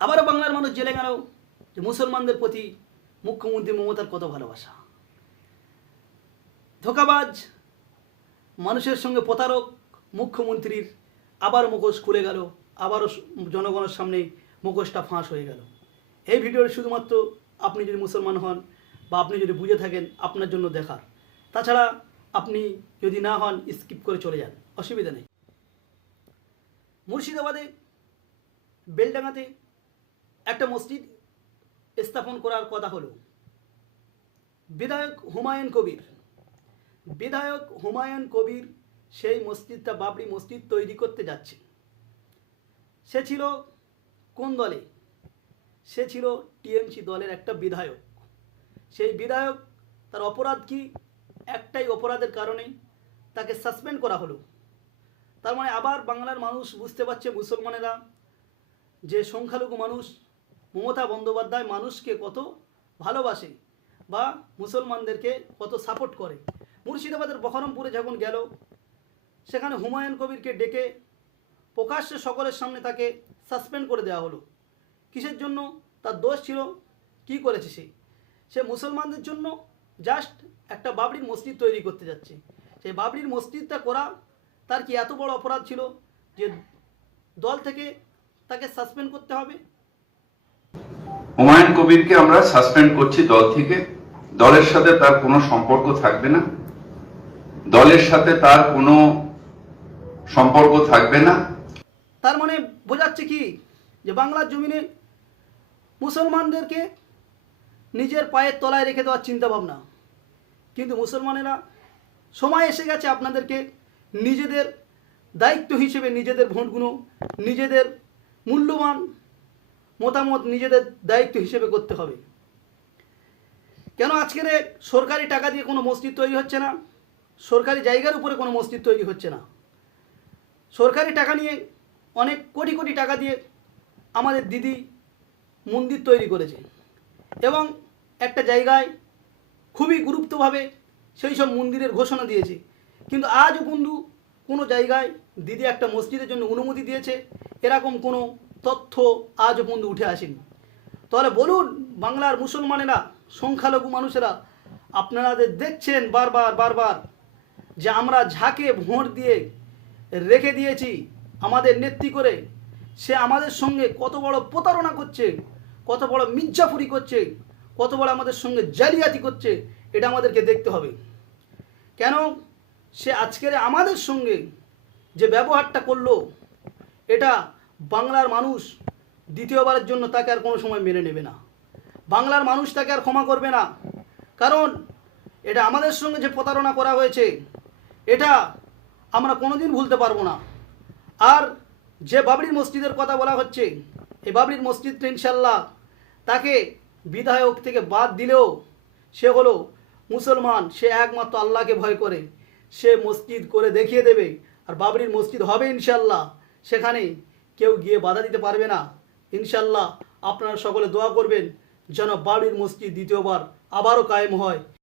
আবারও বাংলার মানুষ জেনে গেল যে মুসলমানদের প্রতি মুখ্যমন্ত্রী মমতার কত ভালোবাসা। ধোঁকাবাজ মানুষের সঙ্গে প্রতারক মুখ্যমন্ত্রীর আবার মুখোশ খুলে গেল, আবারও জনগণের সামনে মুখোশটা ফাঁস হয়ে গেল। এই ভিডিওটি শুধুমাত্র আপনি যদি মুসলমান হন বা আপনি যদি বুঝে থাকেন আপনার জন্য দেখার, তাছাড়া আপনি যদি না হন স্কিপ করে চলে যান, অসুবিধা নেই। মুর্শিদাবাদে বেলডাঙ্গাতে একটা মসজিদ স্থাপন করার কথা হলো। বিধায়ক হুমায়ুন কবির সেই মসজিদটা বাবরি মসজিদ তৈরি করতে যাচ্ছে। সে ছিল কোন দলে? সে ছিল টিএমসি দলের একটা বিধায়ক। সেই বিধায়ক, তার অপরাধ কি? একটাই অপরাধের কারণে তাকে সাসপেন্ড করা হলো। তার মানে আবার বাংলার মানুষ বুঝতে পারছে, মুসলমানেরা যে সংখ্যালঘু মানুষ, মমতা বন্দ্যোপাধ্যায় মানুষকে কত ভালোবাসে বা মুসলমানদেরকে কত সাপোর্ট করে। মুর্শিদাবাদের বহরমপুরে যখন গেল, সেখানে হুমায়ুন কবিরকে ডেকে প্রকাশ্যে সকলের সামনে তাকে সাসপেন্ড করে দেওয়া হলো। কিসের জন্য? তার দোষ ছিল, কি করেছে সে মুসলমানদের জন্য জাস্ট একটা বাবরির মসজিদ তৈরি করতে যাচ্ছে। সেই বাবরির মসজিদটা করা তার কি এত বড় অপরাধ ছিল যে দল থেকে তাকে সাসপেন্ড করতে হবে? হুমায়ুন কবিরকে আমরা সাসপেন্ড করছি দল থেকে। দলের সাথে তার কোনো সম্পর্ক থাকবে না, দলের সাথে তার কোনো সম্পর্ক থাকবে না। তার মানে বোঝাচ্ছে কি যে বাংলার জমিনে মুসলমানদেরকে নিজের পায়ের তলায় রেখে দেওয়ার চিন্তাভাবনা। কিন্তু মুসলমানেরা সময় এসে গেছে আপনাদেরকে নিজেদের দায়িত্ব হিসেবে নিজেদের ভোটগুলো, নিজেদের মূল্যবান মতামত নিজেদের দায়িত্ব হিসেবে করতে হবে। কেন আজকের সরকারি টাকা দিয়ে কোনো মসজিদ তৈরি হচ্ছে না? সরকারি জায়গার উপরে কোনো মসজিদ তৈরি হচ্ছে না। সরকারি টাকা নিয়ে অনেক কোটি কোটি টাকা দিয়ে আমাদের দিদি মন্দির তৈরি করেছে এবং একটা জায়গায় খুবই গুরুত্বভাবে সেই সব মন্দিরের ঘোষণা দিয়েছে। কিন্তু আজও বন্ধু কোনো জায়গায় দিদি একটা মসজিদের জন্য অনুমতি দিয়েছে এরকম কোনো তথ্য আজও বন্ধু উঠে আসেনি। তাহলে বলুন বাংলার মুসলমানেরা, সংখ্যালঘু মানুষেরা, আপনাদের দেখছেন বারবার যে আমরা যাকে ভোট দিয়ে রেখে দিয়েছি আমাদের নেত্রী করে, সে আমাদের সঙ্গে কত বড় প্রতারণা করছে, কত বড় মির্জাফুরি করছে, কত বড় আমাদের সঙ্গে জালিয়াতি করছে, এটা আমাদেরকে দেখতে হবে। কেন সে আজকের আমাদের সঙ্গে যে ব্যবহারটা করলো, এটা বাংলার মানুষ দ্বিতীয়বারের জন্য তাকে আর কোনো সময় মেনে নেবে না। বাংলার মানুষ তাকে আর ক্ষমা করবে না। কারণ এটা আমাদের সঙ্গে যে প্রতারণা করা হয়েছে, এটা আমরা কোনোদিন ভুলতে পারবো না। আর যে বাবরির মসজিদের কথা বলা হচ্ছে, এই বাবরির মসজিদটা ইনশাল্লাহ তাকে বিধায়ক থেকে বাদ দিলেও সে হলো মুসলমান, সে একমাত্র আল্লাহকে ভয় করে, সে মসজিদ করে দেখিয়ে দেবে। আর বাবরির মসজিদ হবে ইনশাল্লাহ, সেখানে কেউ গিয়ে বাধা দিতে পারবে না। ইনশাল্লাহ আপনারা সকলে দোয়া করবেন যেন বাবরির মসজিদ দ্বিতীয়বার আবারও কায়েম হয়।